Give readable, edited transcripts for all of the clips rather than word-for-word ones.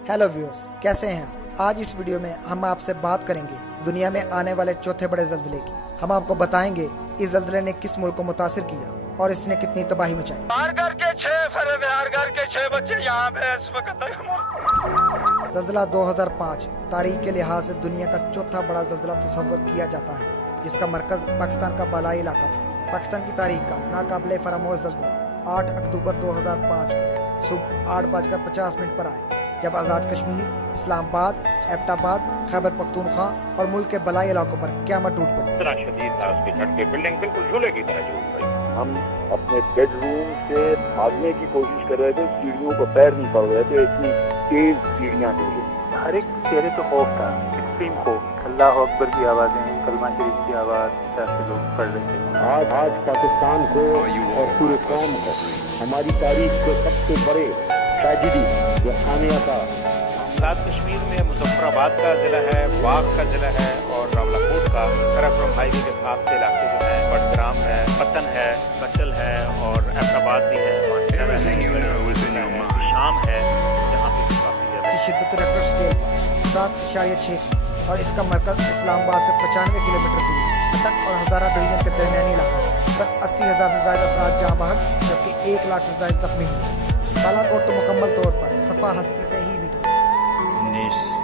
Hello viewers, कैसे हैं आप? आज इस वीडियो में हम आपसे बात करेंगे दुनिया में आने वाले चौथे बड़े ज़ल्ज़ले की। हम आपको बताएंगे इस ज़ल्ज़ले ने किस मुल्क को मुतासिर किया और इसने कितनी तबाही मचाई। हर घर के 6 बच्चे यहाँ पे इस वक्त ज़ल्ज़ला 2005 तारीख के लिहाज से दुनिया का चौथा बड़ा ज़ल्ज़ला तस्वर किया जाता है, जिसका मरकज़ पाकिस्तान का बालाई इलाका था। पाकिस्तान की तारीख का नाकाबिले फरामोश ज़ल्ज़ला 8 अक्टूबर 2005 को सुबह 8:50 पर आया, जब आज़ाद कश्मीर, इस्लामाबाद, एबटाबाद, खैबर पख्तूनख्वा और मुल्क के बलाई इलाकों पर क़यामत टूट पड़ी। इतना शदीद था उसके झटके, बिल्डिंग बिल्कुल झूले की तरह टूट पड़ी। हम अपने बेडरूम से भागने की कोशिश कर रहे थे, सीढ़ियों को पैर नहीं पड़ रहे थे, इतनी तेज सीढ़ियाँ थी। हर एक चेहरे पे खौफ था, एक्सट्रीम खौफ। अल्लाह अकबर की आवाज़ें, कलमा शरीफ की आवाज़ से लोग पढ़ रहे थे। आज पाकिस्तान को और पूरे कौम को हमारी तारीख के सबसे बड़े ट्रेजेडी जो खामिया था। आज़ाद कश्मीर में मुजफ्फराबाद का ज़िला है, बाग का ज़िला है और रावलाकोट का कराकोरम हाईवे के साथ के इलाके जो है, बडग्राम है, पतन है, बचल है और एबटाबाद भी है, मांडर है, शाम है, जहाँ पे काफ़ी ज़्यादा शिद्दत रेक्टर स्केल पर 7.6 और इसका मरकज़ इस्लामाबाद से 95 किलोमीटर दूर पतन और हज़ारा डिवीजन के दरमियानी इलाका है। पर 80,000 से ज़्यादा अफराद जहाँ बहक, जबकि 1 लाख से ज़्यादा जख्मी हुए। बालाकोट तो मुकम्मल तौर पर सफ़ा हस्ती से ही मिट गई।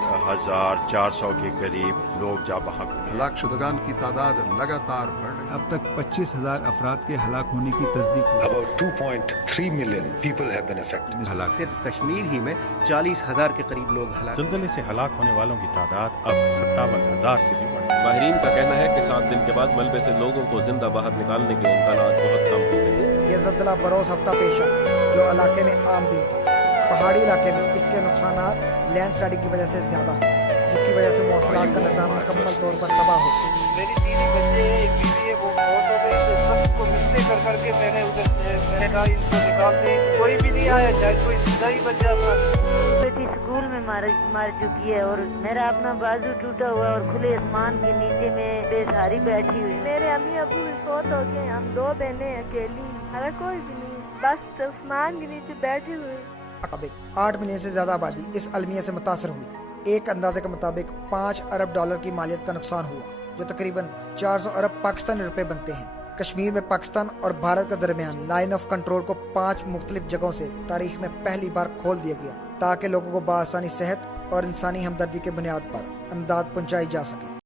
19,400 के करीब लोग जा बहक हुए। हलाक शुदगान की तादाद लगातार बढ़ रही है। अब तक 25,000 अफराद के हलाक होने की तस्दीक हुई। About 2.3 million people have been affected. सिर्फ कश्मीर ही में 40,000 के करीब लोग हलाक। ज़ल्ज़ले से हलाक होने वालों की तादाद अब 57,000 से भी बढ़। माहिरीन का कहना है कि 7 दिन के बाद मलबे से लोगों को जिंदा बाहर निकालने के इम्कानात बहुत कम हो गए हैं। यह ज़ल्ज़ला बरोज़ हफ्ता पेश आया, जो इलाके में आम दिन था। पहाड़ी इलाके में इसके नुकसानात लैंडस्लाइडिंग की वजह से ज़्यादा हुए, जिसकी वजह से मौसलात का निज़ाम मुकम्मल तौर पर तबाह हो गया। मेरी 3 बच्चे हैं, एक बीवी है, वो बहुत हो गई। तो सबको मिलते कर करके मैंने उधर मैंने कहा इनको निकाल दी, कोई भी नहीं आया, चाहे कोई जिंदा ही बचा था। बेटी स्कूल में मार चुकी है और मेरा अपना बाजू टूटा हुआ और खुले आसमान के नीचे में बेसहारी बैठी हुई। मेरे अम्मी अबू भी फौत हो गए, हम 2 बहनें अकेली, अगर कोई भी नहीं, बस आसमान के नीचे बैठी हुई। 8 मिलियन से ज़्यादा आबादी इस अलमिया से मुतासर हुई। एक अंदाजे के मुताबिक $5 अरब की मालियत का नुकसान हुआ, जो तकरीबन 400 अरब पाकिस्तानी रुपए बनते हैं। कश्मीर में पाकिस्तान और भारत के दरमियान लाइन ऑफ कंट्रोल को 5 मुख्तलिफ जगहों से तारीख में पहली बार खोल दिया गया, ताकि लोगों को बआसानी सेहत और इंसानी हमदर्दी के बुनियाद पर इमदाद पहुँचाई जा सके।